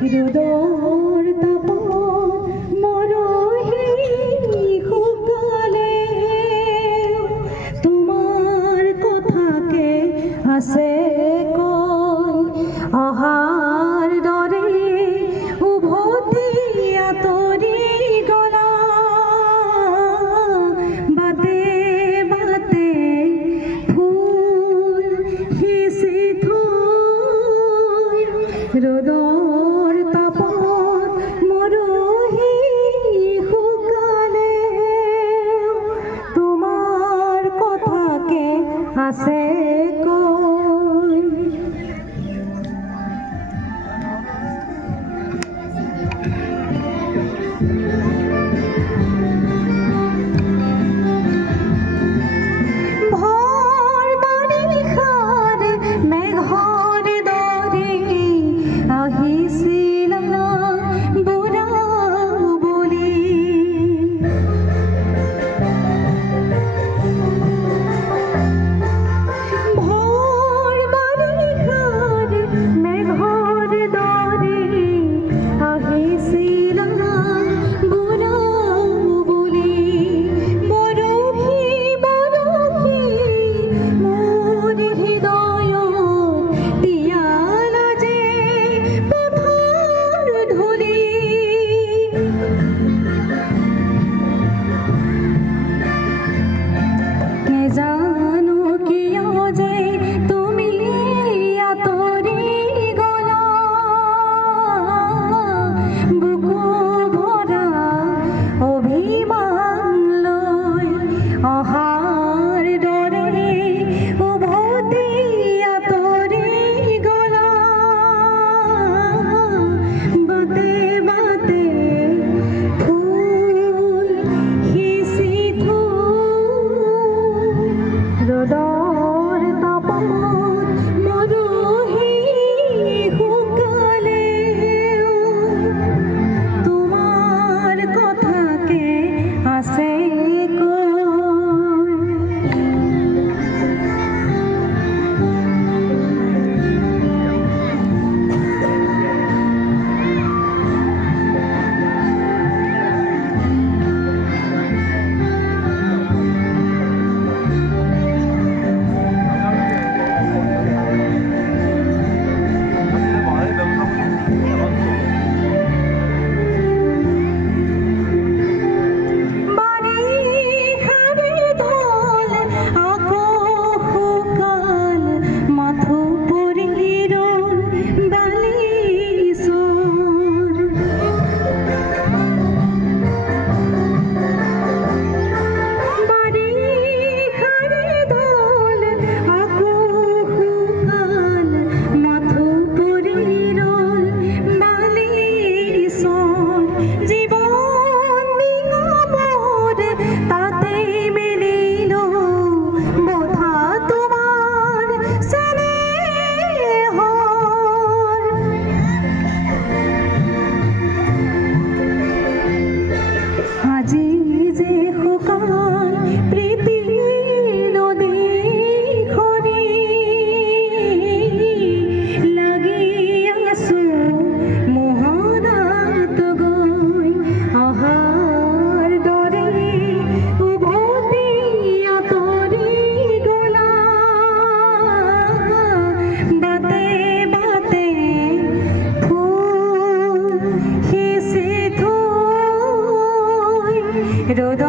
হৃদয়ৰ তাপত মৰহি শুকালে তোমাৰ কথাকে আছে কৈ অহাৰ দৰে উভতি আঁতৰি গলা বাটে বাটে ফুল সিঁচি থৈ ৰ'দৰ তাপত মৰহি শুকালে তোমাৰ কথাকে আছে কৈ ভৰ বাৰিষাৰ মেঘৰ দৰে আহিছিল বুঢ়া বুলি ভৰ বাৰিষাৰ মেঘৰ দৰে আহিছিল বুঢ়া বুলি বৰশী বৰশী মোৰ হৃদয়ত তিয়ালা যে পথাৰ ধূলি নেজানো কিয় যে তুমি আঁতৰি গলা বুকু ভৰা অভিমান লৈ অহাৰ দৰে উভতি আঁতৰি গলা বাটে বাটে ফুল সিঁচি থৈ ৰ'দৰ তাপত মৰহি শুকালে তোমাৰ কথাকে আছে কৈ বাৰিষাৰে ঢল আকৌ শুকাল মাথো পৰি ৰ'ল বালিচৰ বাৰিষাৰে ঢল আকৌ শুকাল মাথো পৰি ৰ'ল বালিচৰ জীৱন নিগমৰ তাতে মিলিল বোধা তোমাৰ চেনেহৰ আজি যে শুকাল প্ৰীতিৰ নদীখনি লাগি আছো মোহনাত গৈ অহাৰ দৰে উভতি আঁতৰি গলা বাটে বাটে ফুল সিঁচি থৈ ৰ'দৰ